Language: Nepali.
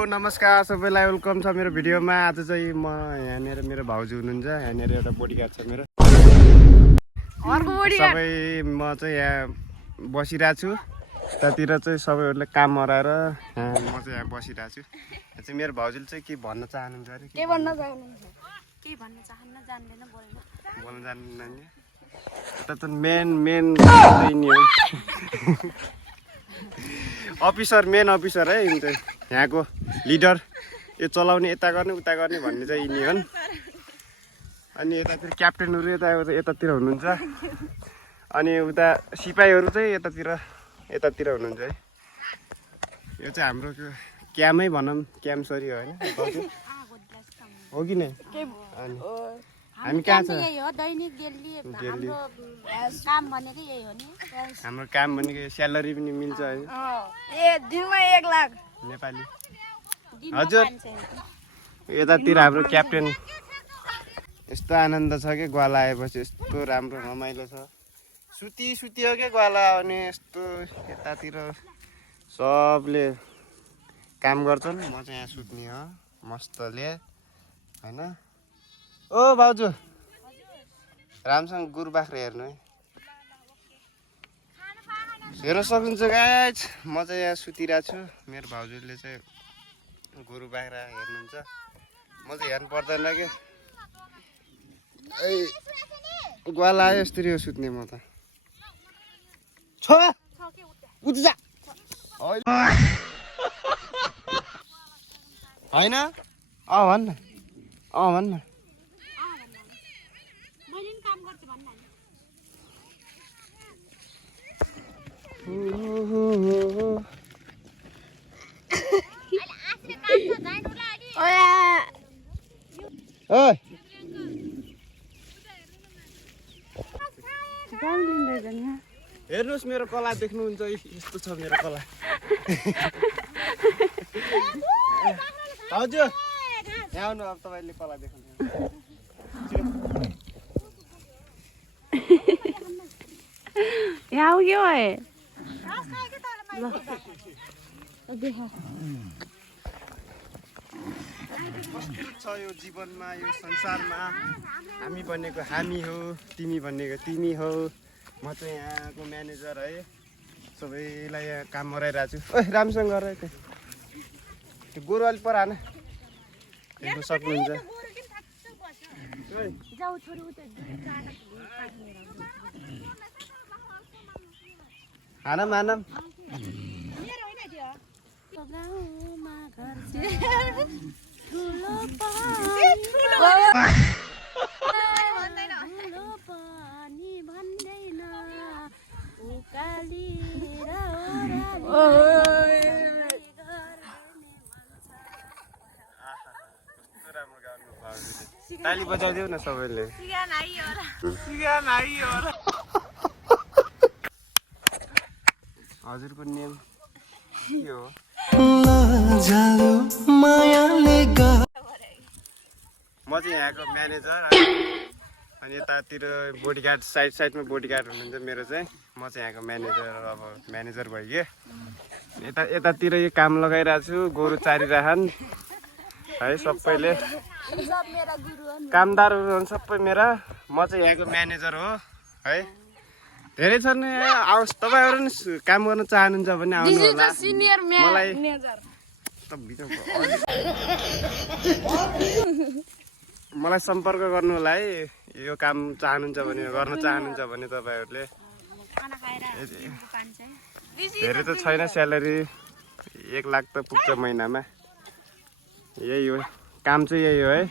नमस्कार सबैलाई, वेलकम छ मेरो भिडियोमा। आज चाहिँ म यहाँनिर मेरो भाउजू हुनुहुन्छ, यहाँनिर एउटा बोडीगार्ड छ मेरो। सबै म चाहिँ यहाँ बसिरहेको छु। त्यतातिर चाहिँ सबैहरूले काम हराएर म चाहिँ यहाँ बसिरहेको छु। यहाँ चाहिँ मेरो भाउजूले चाहिँ के भन्न चाहनुहुन्छ अरे? के भन्न चाहन्न जान्दैन बोल्न जान्दैन नि। यता त मेन चाहिँ नि हो अफिसर, मेन अफिसर है यिनी चाहिँ, यहाँको लिडर। यो चलाउने, यता गर्ने उता गर्ने भन्ने चाहिँ यिनी हुन्। अनि यतातिर क्याप्टेनहरू यतातिर हुनुहुन्छ, अनि उता सिपाहीहरू चाहिँ यतातिर हुनुहुन्छ है। यो चाहिँ हाम्रो क्यामै भनौँ, क्याम्प सरी हो होइन हो कि नै? अनि हामी कहाँ छ? दैनिक डेली काम भनेको यही हो नि। हाम्रो काम भनेको स्यालेरी पनि मिल्छ है? दिनमा 1 लाख नेपाली। हजुर, यतातिर हाम्रो क्याप्टेन। यस्तो आनन्द छ कि ग्वाला आएपछि, यस्तो राम्रो रमाइलो छ। सुती हो क्या ग्वाला आउने। यस्तो यतातिर सबले काम गर्छन्, म चाहिँ यहाँ सुत्ने हो मस्तले होइन। ओ भाउजू, राम्रोसँग गुरु बाख्रा हेर्नु है। हेर्न सक्नुहुन्छ गाइज, म चाहिँ यहाँ सुतिरहेको छु। मेरो भाउजूले चाहिँ गोरु बाख्रा हेर्नुहुन्छ, म चाहिँ हेर्नु पर्दैन कि। ग्वाला आयो यस्तरी हो सुत्ने म त। होइन भन्न हेर्नुहोस् मेरो कला देख्नुहुन्छ, यस्तो छ मेरो कला। हजुर यहाँ आउनु, अब तपाईँले कला देख्नु। यहाँ के भयो? कस्तो छ यो जीवनमा, यो संसारमा। हामी भनेको हामी हो, तिमी भनेको तिमी हो। म चाहिँ यहाँको म्यानेजर है। सबैलाई यहाँ काम गराइरहेको छु। ओइ राम्रोसँग गर है। त्यो गोरु अलिक पर हान, हेर्नु सक्नुहुन्छ। हानम ताली बजाइदेऊ न सबैले। हजुरको नेम के हो? म चाहिँ यहाँको म्यानेजर। अनि यतातिर बोडीगार्ड, साइडमा बोडीगार्ड हुनुहुन्छ मेरो चाहिँ। म चाहिँ यहाँको म्यानेजर, अब म्यानेजर भइगएँ। यतातिर यो काम लगाइरहेको छु, गोरु चारिरहन् है सबैले। कामदारहरू हुन् सबै मेरा। म चाहिँ यहाँको म्यानेजर हो है। धेरै छन् आओस्, तपाईँहरू नि काम गर्न चाहनुहुन्छ भने आउनु होला। मलाई मलाई सम्पर्क गर्नु होला है। यो काम चाहनुहुन्छ भने, गर्न चाहनुहुन्छ भने तपाईँहरूले। धेरै त छैन स्यालेरी, 1 लाख त पुग्छ महिनामा। यही हो काम चाहिँ, यही हो है।